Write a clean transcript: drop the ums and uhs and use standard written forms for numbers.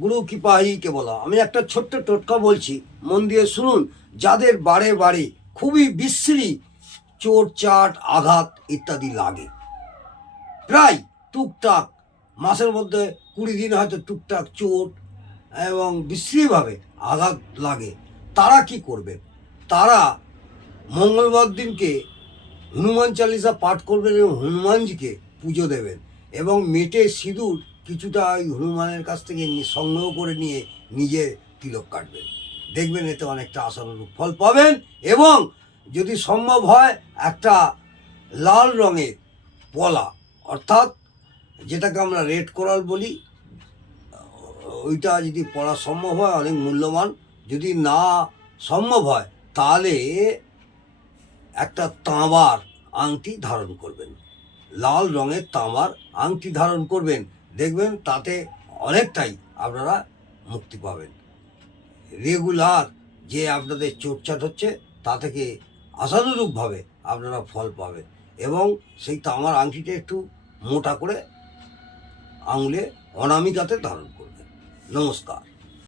গুরু কৃপাহি কে বলা। আমি একটা ছোট্ট টোটকা বলছি, মন দিয়ে শুনুন। যাদের বারে বারে খুবই বিশ্রী চোট চাট আঘাত ইত্যাদি লাগে, প্রায় টুকটাক মাসের মধ্যে 20 দিন হয়তো টুকটাক চোট এবং বিশ্রীভাবে আঘাত লাগে, তারা কি করবেন? তারা মঙ্গলবার দিনকে হনুমান চালিসা পাঠ করবেন এবং হনুমানজিকে পুজো দেবেন এবং মেটে সিঁদুর কিছুটা ওই হনুমানের কাছ থেকে সংগ্রহ করে নিয়ে নিজে তিলক কাটবেন। দেখবেন এতে অনেকটা আশানুরূপ ফল পাবেন। এবং যদি সম্ভব হয় একটা লাল রঙের পলা, অর্থাৎ যেটাকে আমরা রেড কোরাল বলি, ওইটা যদি পড়া সম্ভব হয় অনেক মূল্যবান। যদি না সম্ভব হয় তাহলে একটা তামার আংটি ধারণ করবেন, লাল রঙের তামার আংটি ধারণ করবেন। দেখবেন তাতে অনেকটাই আপনারা মুক্তি পাবেন। রেগুলার যে আপনাদের চোটচাট হচ্ছে তা থেকে আশানুরূপভাবে আপনারা ফল পাবেন। এবং সেই তামার আংটিটা একটু মোটা করে আঙুলে অনামিকাতে ধারণ করবেন। নমস্কার।